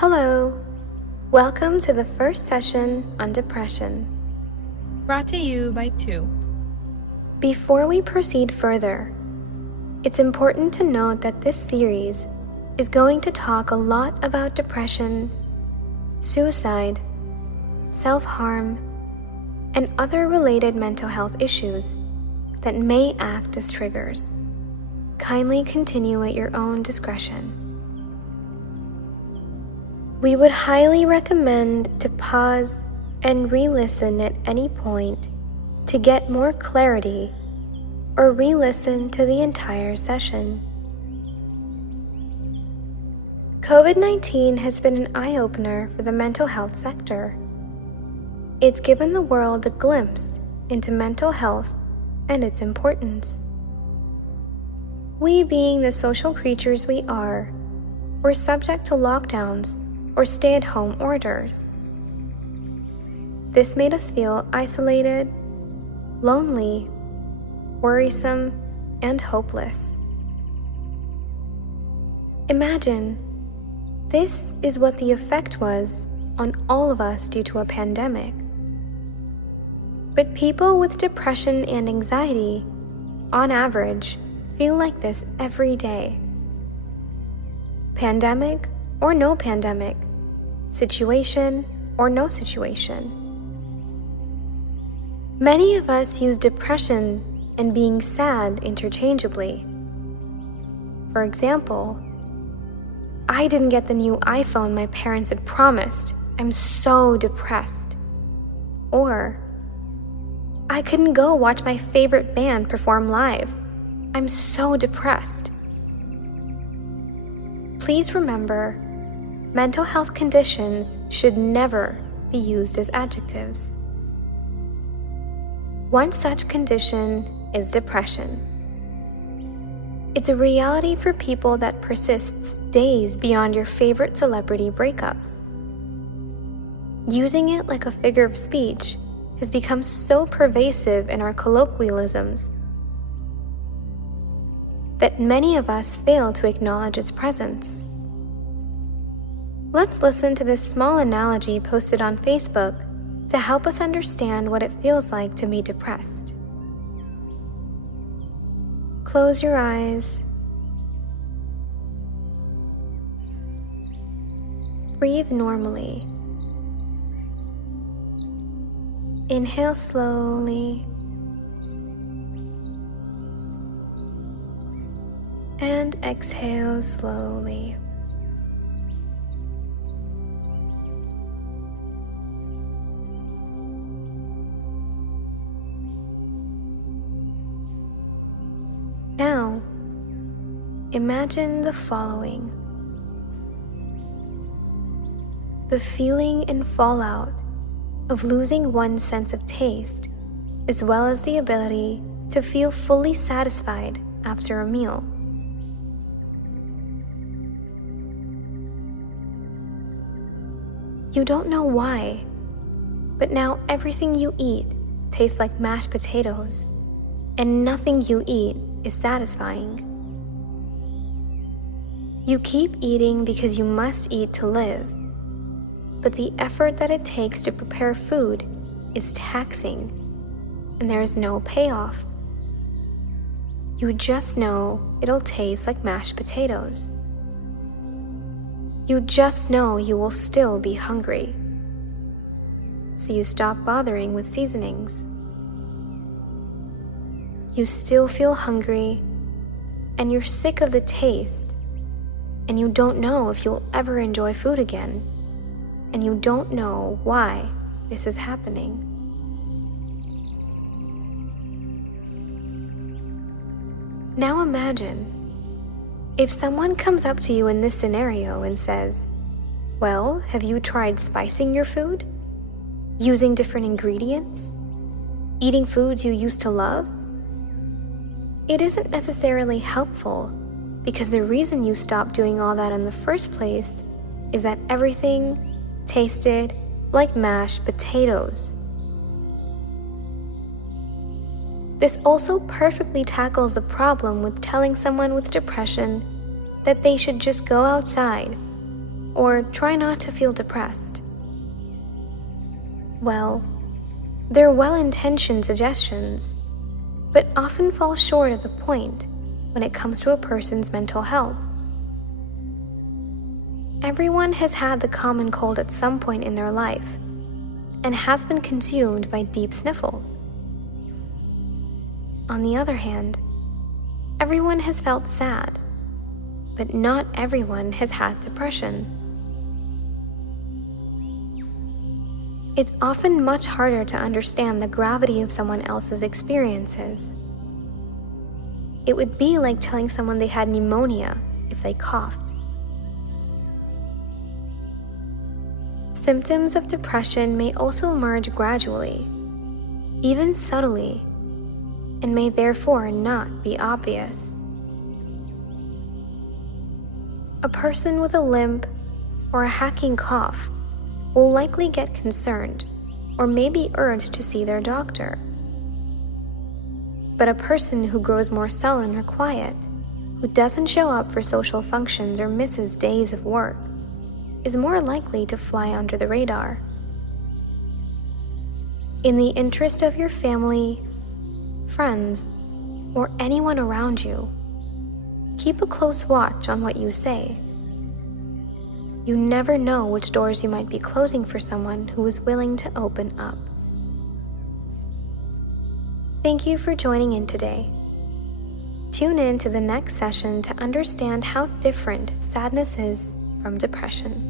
Hello! Welcome to the first session on depression. Brought to you by 2. Before we proceed further, it's important to note that this series is going to talk a lot about depression, suicide, self-harm, and other related mental health issues that may act as triggers. Kindly continue at your own discretion. We would highly recommend to pause and re-listen at any point to get more clarity, or re-listen to the entire session. COVID-19 has been an eye-opener for the mental health sector. It's given the world a glimpse into mental health and its importance. We, being the social creatures we are, were subject to lockdowns or stay-at-home orders. This made us feel isolated, lonely, worrisome, and hopeless. Imagine, this is what the effect was on all of us due to a pandemic. But people with depression and anxiety, on average, feel like this every day. Pandemic or no pandemic, situation or no situation. Many of us use depression and being sad interchangeably. For example, I didn't get the new iPhone my parents had promised. I'm so depressed. Or, I couldn't go watch my favorite band perform live. I'm so depressed. Please remember, mental health conditions should never be used as adjectives. One such condition is depression. It's a reality for people that persists days beyond your favorite celebrity breakup. Using it like a figure of speech has become so pervasive in our colloquialisms that many of us fail to acknowledge its presence. Let's listen to this small analogy posted on Facebook to help us understand what it feels like to be depressed. Close your eyes. Breathe normally. Inhale slowly. And exhale slowly. Now, imagine the following. The feeling and fallout of losing one's sense of taste, as well as the ability to feel fully satisfied after a meal. You don't know why, but now everything you eat tastes like mashed potatoes, and nothing you eat is satisfying. You keep eating because you must eat to live, but the effort that it takes to prepare food is taxing, and there is no payoff. You just know it'll taste like mashed potatoes. You just know you will still be hungry, so you stop bothering with seasonings. You still feel hungry, and you're sick of the taste, and you don't know if you'll ever enjoy food again, and you don't know why this is happening. Now imagine, if someone comes up to you in this scenario and says, "Well, have you tried spicing your food? Using different ingredients? Eating foods you used to love?" It isn't necessarily helpful, because the reason you stopped doing all that in the first place is that everything tasted like mashed potatoes. This also perfectly tackles the problem with telling someone with depression that they should just go outside, or try not to feel depressed. Well, they're well-intentioned suggestions, but often fall short of the point when it comes to a person's mental health. Everyone has had the common cold at some point in their life and has been consumed by deep sniffles. On the other hand, everyone has felt sad, but not everyone has had depression. It's often much harder to understand the gravity of someone else's experiences. It would be like telling someone they had pneumonia if they coughed. Symptoms of depression may also emerge gradually, even subtly, and may therefore not be obvious. A person with a limp or a hacking cough will likely get concerned or may be urged to see their doctor. But a person who grows more sullen or quiet, who doesn't show up for social functions or misses days of work, is more likely to fly under the radar. In the interest of your family, friends, or anyone around you, keep a close watch on what you say. You never know which doors you might be closing for someone who is willing to open up. Thank you for joining in today. Tune in to the next session to understand how different sadness is from depression.